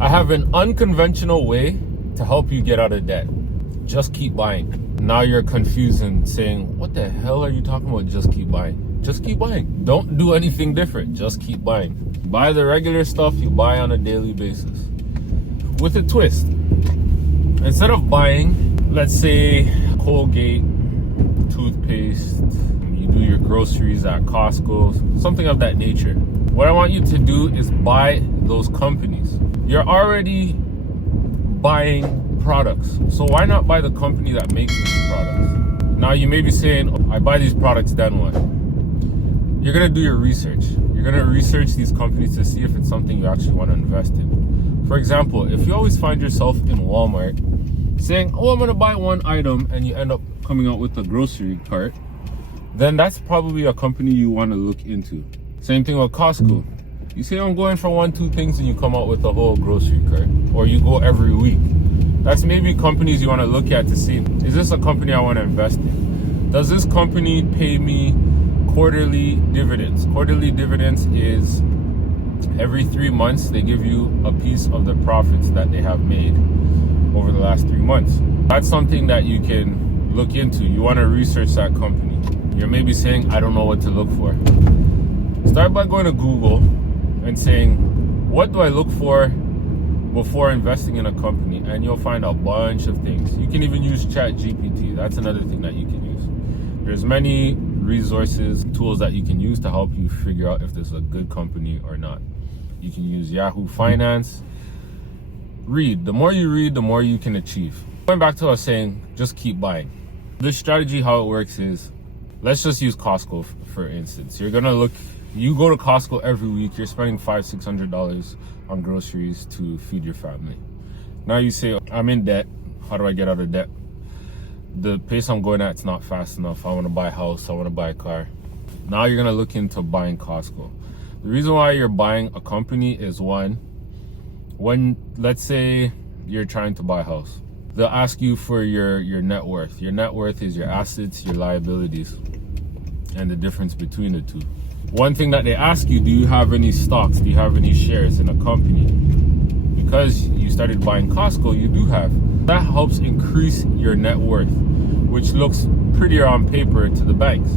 I have an unconventional way to help you get out of debt. Just keep buying. Now you're confused and saying, what the hell are you talking about? Just keep buying. Just keep buying. Don't do anything different. Just keep buying. Buy the regular stuff you buy on a daily basis with a twist. Instead of buying, let's say, Colgate, toothpaste, you do your groceries at Costco, something of that nature. What I want you to do is buy those companies. You're already buying products, so why not buy the company that makes these products? Now you may be saying, I buy these products, then what? You're gonna do your research. You're gonna research these companies to see if it's something you actually want to invest in. For example, if you always find yourself in Walmart saying, oh, I'm gonna buy one item, and you end up coming out with a grocery cart, then that's probably a company you want to look into. Same thing with Costco. You say, I'm going for 1-2 things, and you come out with a whole grocery cart, or you go every week. That's maybe companies you want to look at to see, is this a company I want to invest in? Does this company pay me quarterly dividends? Quarterly dividends is every 3 months they give you a piece of the profits that they have made over the last 3 months. That's something that you can look into. You want to research that company. You're maybe saying, I don't know what to look for. Start by going to Google and saying, what do I look for before investing in a company? And you'll find a bunch of things. You can even use ChatGPT. That's another thing that you can use. There's many resources, tools that you can use to help you figure out if this is a good company or not. You can use Yahoo Finance. Read. The more you read, the more you can achieve. Going back to what I was saying, just keep buying. This strategy, how it works is, let's just use Costco for instance. You go to Costco every week, you're spending $500-$600 on groceries to feed your family. Now you say, I'm in debt. How do I get out of debt? The pace I'm going at is not fast enough. I want to buy a house. I want to buy a car. Now you're going to look into buying Costco. The reason why you're buying a company is, one, when, let's say you're trying to buy a house, they'll ask you for your net worth. Your net worth is your assets, your liabilities, and the difference between the two. One thing that they ask you, do you have any stocks? Do you have any shares in a company? Because you started buying Costco, you do have. That helps increase your net worth, which looks prettier on paper to the banks.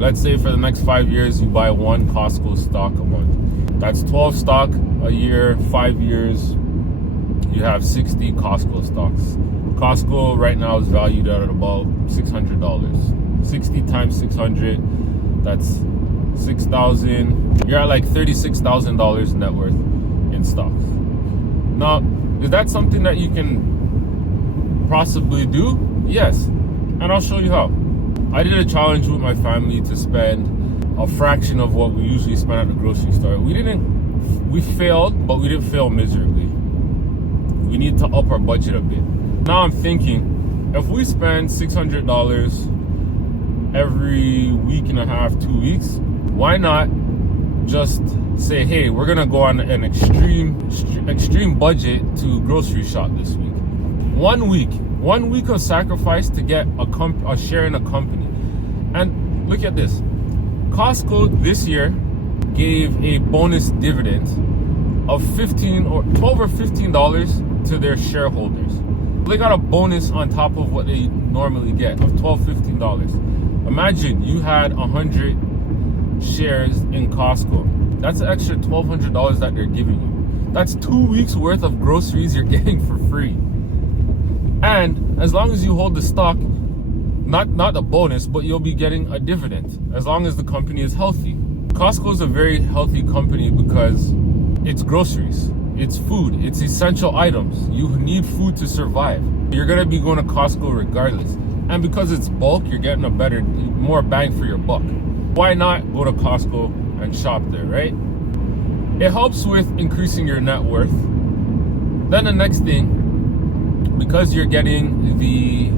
Let's say for the next 5 years, you buy one Costco stock a month. That's 12 stock a year, 5 years. You have 60 Costco stocks. Costco right now is valued at about $600. 60 times 600, that's 6,000. You're at like $36,000 net worth in stocks. Now, is that something that you can possibly do? Yes, and I'll show you how. I did a challenge with my family to spend a fraction of what we usually spend at the grocery store. We failed, but we didn't fail miserably. We need to up our budget a bit. Now I'm thinking, if we spend $600 every week and a half, 2 weeks, why not just say, hey, we're gonna go on an extreme budget to grocery shop this week. 1 week of sacrifice to get a share in a company. And look at this. Costco this year gave a bonus dividend of $12 or $15 to their shareholders. They got a bonus on top of what they normally get of $12-$15. Imagine you had 100 shares in Costco. That's an extra $1,200 that they're giving you. That's 2 weeks worth of groceries you're getting for free. And as long as you hold the stock, not a bonus, but you'll be getting a dividend as long as the company is healthy. Costco is a very healthy company because it's groceries, it's food, it's essential items. You need food to survive. You're gonna be going to Costco regardless. And because it's bulk, you're getting more bang for your buck. Why not go to Costco and shop there, right? It helps with increasing your net worth. Then the next thing, because you're getting the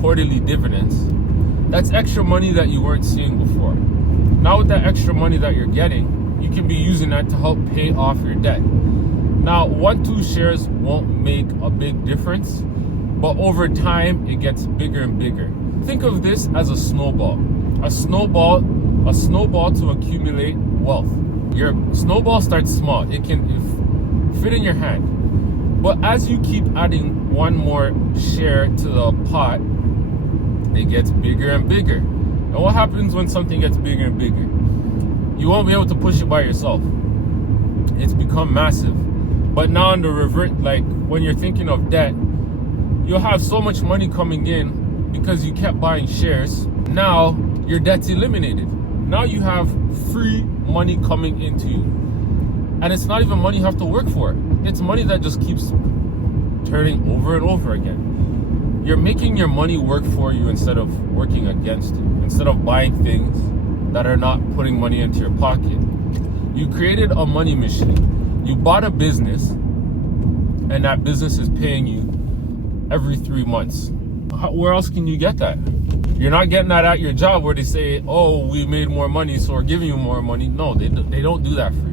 quarterly dividends, that's extra money that you weren't seeing before. Now with that extra money that you're getting, you can be using that to help pay off your debt. Now, 1-2 shares won't make a big difference, but over time, it gets bigger and bigger. Think of this as a snowball. A snowball to accumulate wealth. Your snowball starts small. fit in your hand. But as you keep adding one more share to the pot, it gets bigger and bigger. And what happens when something gets bigger and bigger? You won't be able to push it by yourself. It's become massive. But now on the revert, like when you're thinking of debt, you'll have so much money coming in because you kept buying shares. Now your debt's eliminated. Now you have free money coming into you. And it's not even money you have to work for. It's money that just keeps turning over and over again. You're making your money work for you instead of working against you. Instead of buying things that are not putting money into your pocket. You created a money machine. You bought a business, and that business is paying you every 3 months. Where else can you get that? You're not getting that at your job where they say, oh, we made more money, so we're giving you more money. No, they don't do that for you.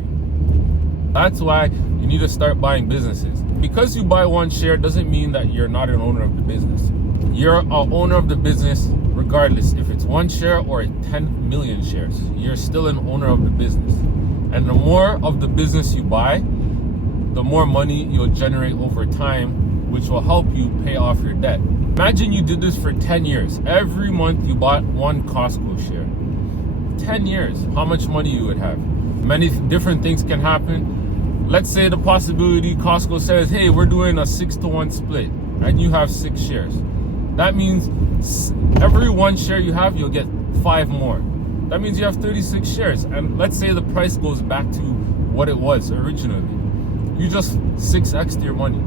That's why you need to start buying businesses. Because you buy one share doesn't mean that you're not an owner of the business. You're an owner of the business regardless if it's one share or 10 million shares. You're still an owner of the business. And the more of the business you buy, the more money you'll generate over time, which will help you pay off your debt. Imagine you did this for 10 years. Every month you bought one Costco share. 10 years, how much money you would have. Many different things can happen. Let's say the possibility Costco says, hey, we're doing a 6-to-1 split, and you have 6 shares. That means every one share you have, you'll get 5 more. That means you have 36 shares. And let's say the price goes back to what it was originally. You just 6x your money,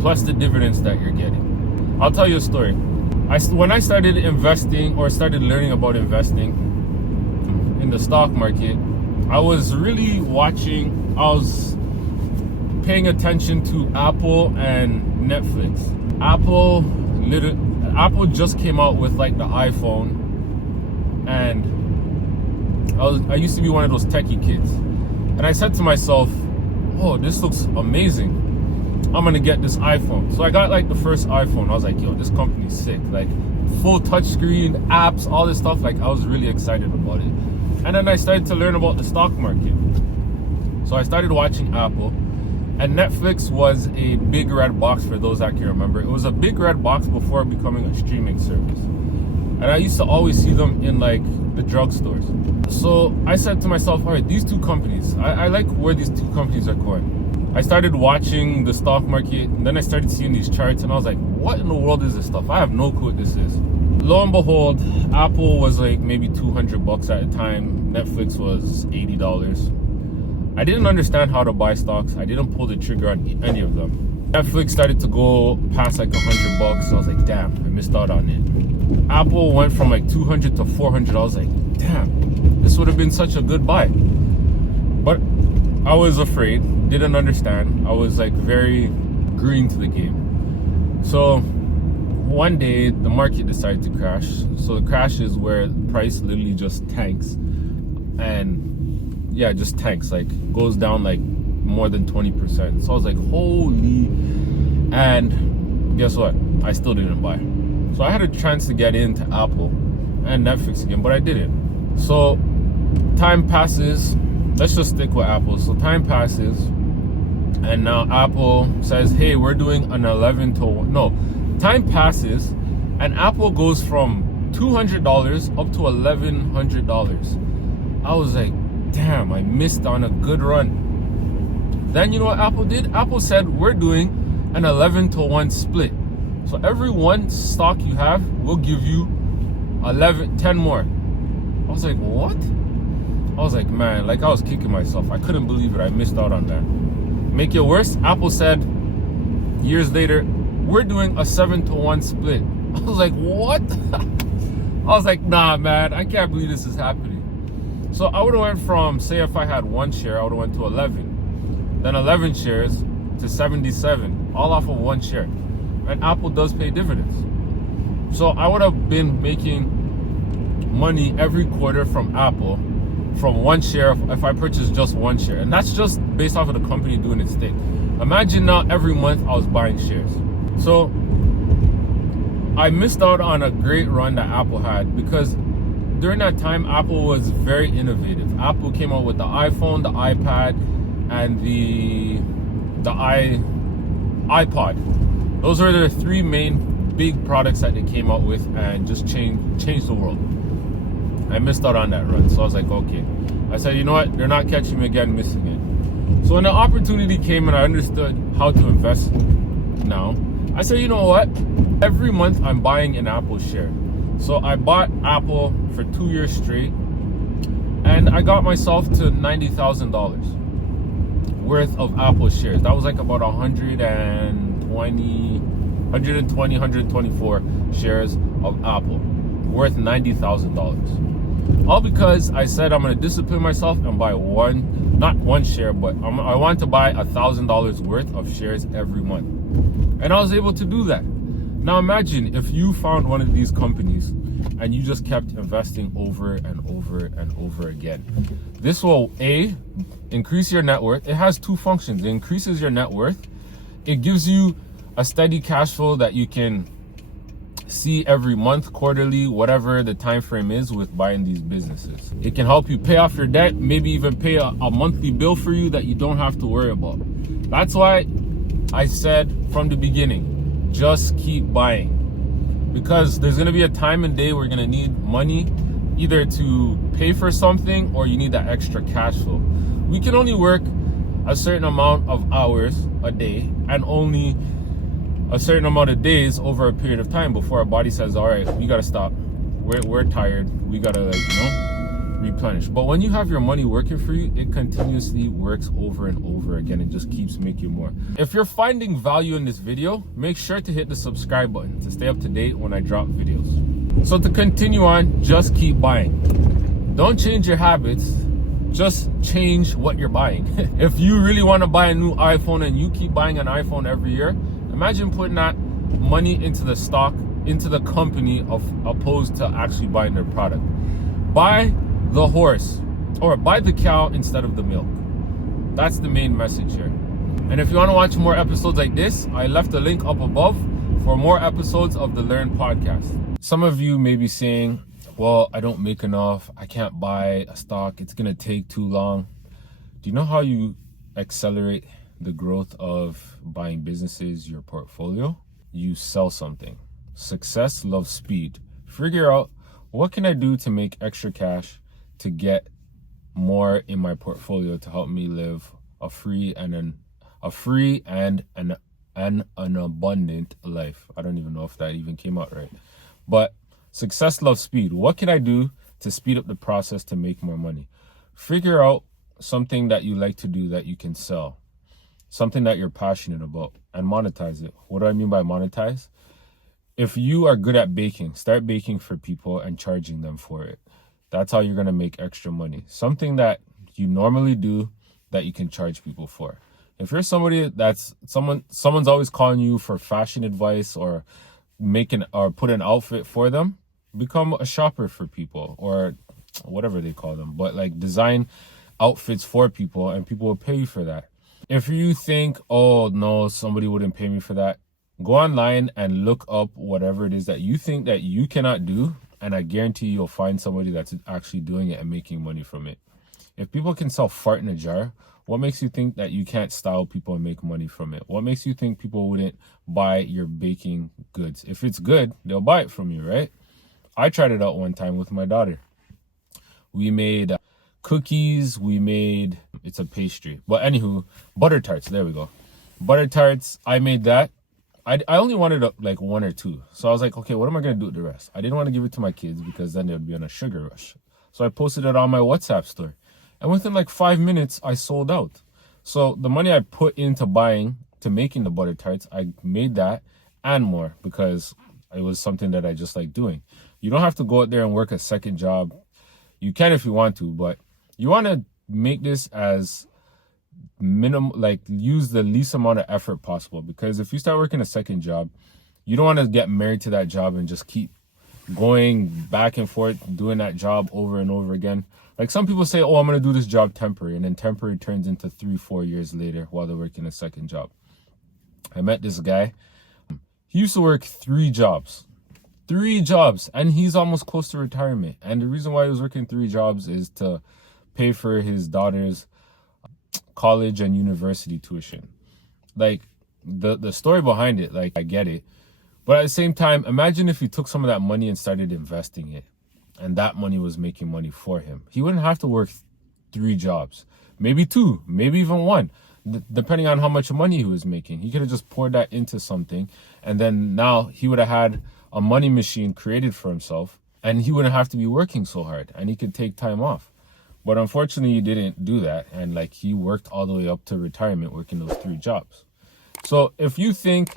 plus the dividends that you're getting. I'll tell you a story. When I started investing or started learning about investing in the stock market, I was really watching, I was paying attention to Apple and Netflix. Apple just came out with like the iPhone, and I used to be one of those techie kids, and I said to myself, oh, this looks amazing, I'm gonna get this iPhone. So I got like the first iPhone. I was like, yo, this company's sick, like full touchscreen apps, all this stuff. Like I was really excited about it. And then I started to learn about the stock market. So I started watching Apple. And Netflix was a big red box, for those that can remember. It was a big red box before becoming a streaming service. And I used to always see them in like the drugstores. So I said to myself, all right, these two companies, I like where these two companies are going. I started watching the stock market, and then I started seeing these charts, and I was like, what in the world is this stuff? I have no clue what this is. Lo and behold, Apple was like maybe $200 at a time. Netflix was $80. I didn't understand how to buy stocks. I didn't pull the trigger on any of them. Netflix started to go past like $100. So I was like, damn, I missed out on it. Apple went from like 200 to 400. I was like, damn, this would have been such a good buy. But I was afraid, didn't understand. I was like very green to the game. So one day the market decided to crash. So the crash is where the price literally just tanks, and yeah, just tanks, like goes down like more than 20%. So I was like, holy. And guess what? I still didn't buy. So I had a chance to get into Apple and Netflix again, but I didn't. So time passes. Let's just stick with Apple. So time passes, and now Apple says, hey, we're doing an 11 to 1. No, time passes, and Apple goes from $200 up to $1,100. I was like, damn, I missed on a good run. Then you know what Apple did? Apple said, we're doing an 11 to 1 split. So every one stock you have, we'll give you 10 more. I was like, what? I was like, man, like I was kicking myself. I couldn't believe it. I missed out on that. Make it worse, Apple said years later, we're doing a 7 to 1 split. I was like, what? I was like, nah, man, I can't believe this is happening. So I would have went from, say if I had 1 share, I would have went to 11. Then 11 shares to 77, all off of 1 share. And Apple does pay dividends. So I would have been making money every quarter from Apple from 1 share if I purchased just 1 share. And that's just based off of the company doing its thing. Imagine now every month I was buying shares. So I missed out on a great run that Apple had, because during that time, Apple was very innovative. Apple came out with the iPhone, the iPad, and the the iPod. Those are the three main big products that they came out with and just changed the world. I missed out on that run, so I was like, okay. I said, you know what? They're not catching me again, missing it. So when the opportunity came and I understood how to invest now, I said, you know what? Every month I'm buying an Apple share. So I bought Apple for 2 years straight, and I got myself to $90,000 worth of Apple shares. That was like about 124 shares of Apple, worth $90,000. All because I said I'm going to discipline myself and buy not one share, but I want to buy $1,000 worth of shares every month. And I was able to do that. Now imagine if you found one of these companies and you just kept investing over and over and over again. This will increase your net worth. It has two functions. It increases your net worth. It gives you a steady cash flow that you can see every month, quarterly, whatever the time frame is with buying these businesses. It can help you pay off your debt, maybe even pay a monthly bill for you that you don't have to worry about. That's why I said from the beginning, just keep buying. Because there's going to be a time and day where you're going to need money either to pay for something or you need that extra cash flow. We can only work a certain amount of hours a day and only a certain amount of days over a period of time before our body says, all right, we got to stop. We're tired. We got to replenish. But when you have your money working for you, it continuously works over and over again and just keeps making more. If you're finding value in this video, make sure to hit the subscribe button to stay up to date when I drop videos. So to continue on, just keep buying. Don't change your habits. Just change what you're buying. If you really want to buy a new iPhone and you keep buying an iPhone every year, imagine putting that money into the stock, into the company, opposed to actually buying their product. Buy the horse or buy the cow instead of the milk. That's the main message here. And if you want to watch more episodes like this, I left a link up above for more episodes of the Learn podcast. Some of you may be saying, well, I don't make enough. I can't buy a stock. It's going to take too long. Do you know how you accelerate the growth of buying businesses, your portfolio? You sell something. Success loves speed. Figure out, what can I do to make extra cash to get more in my portfolio to help me live a free and an abundant life. I don't even know if that even came out right. But success loves speed. What can I do to speed up the process to make more money? Figure out something that you like to do that you can sell. Something that you're passionate about, and monetize it. What do I mean by monetize? If you are good at baking, start baking for people and charging them for it. That's how you're going to make extra money. Something that you normally do that you can charge people for. If you're somebody someone's always calling you for fashion advice or put an outfit for them, become a shopper for people or whatever they call them. But like design outfits for people and people will pay you for that. If you think, oh no, somebody wouldn't pay me for that, go online and look up whatever it is that you think that you cannot do, and I guarantee you'll find somebody that's actually doing it and making money from it. If people can sell fart in a jar, what makes you think that you can't style people and make money from it? What makes you think people wouldn't buy your baking goods? If it's good, they'll buy it from you, right? I tried it out one time with my daughter. We made cookies, it's a pastry. But anywho, butter tarts, there we go. Butter tarts, I made that. I only wanted like one or two. So I was like, okay, what am I going to do with the rest? I didn't want to give it to my kids because then they would be on a sugar rush. So I posted it on my WhatsApp store. And within like 5 minutes, I sold out. So the money I put into making the butter tarts, I made that and more because it was something that I just like doing. You don't have to go out there and work a second job. You can if you want to, but you want to make this as minimum, like use the least amount of effort possible. Because if you start working a second job, you don't want to get married to that job and just keep going back and forth, doing that job over and over again. Like some people say, oh, I'm going to do this job temporary. And then temporary turns into 3-4 years later while they're working a second job. I met this guy. He used to work 3 jobs. 3 jobs. And he's almost close to retirement. And the reason why he was working 3 jobs is to pay for his daughter's college and university tuition. like the story behind it, like I get it. But at the same time, imagine if he took some of that money and started investing it, and that money was making money for him. He wouldn't have to work 3 jobs, maybe 2, maybe even 1, depending on how much money he was making. He could have just poured that into something, and then now he would have had a money machine created for himself, and he wouldn't have to be working so hard, and he could take time off. But unfortunately, he didn't do that, and like he worked all the way up to retirement working those 3 jobs. So if you think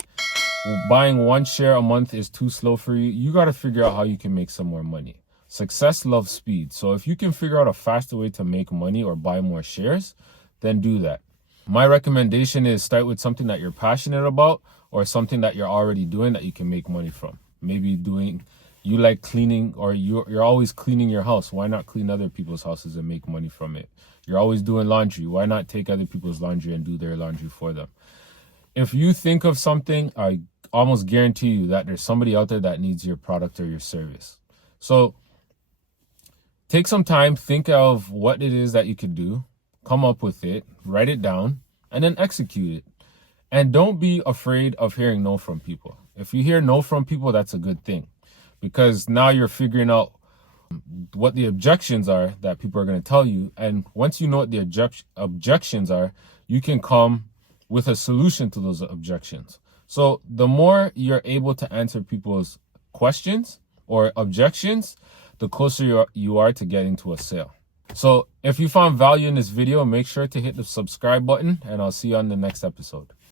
buying 1 share a month is too slow for you, you got to figure out how you can make some more money. Success loves speed. So if you can figure out a faster way to make money or buy more shares, then do that. My recommendation is start with something that you're passionate about or something that you're already doing that you can make money from. Maybe you like cleaning, or you're always cleaning your house. Why not clean other people's houses and make money from it? You're always doing laundry. Why not take other people's laundry and do their laundry for them? If you think of something, I almost guarantee you that there's somebody out there that needs your product or your service. So take some time, think of what it is that you could do, come up with it, write it down, and then execute it. And don't be afraid of hearing no from people. If you hear no from people, that's a good thing, because now you're figuring out what the objections are that people are going to tell you. And once you know what the objections are, you can come with a solution to those objections. So the more you're able to answer people's questions or objections, the closer you are to getting to a sale. So if you found value in this video, make sure to hit the subscribe button, and I'll see you on the next episode.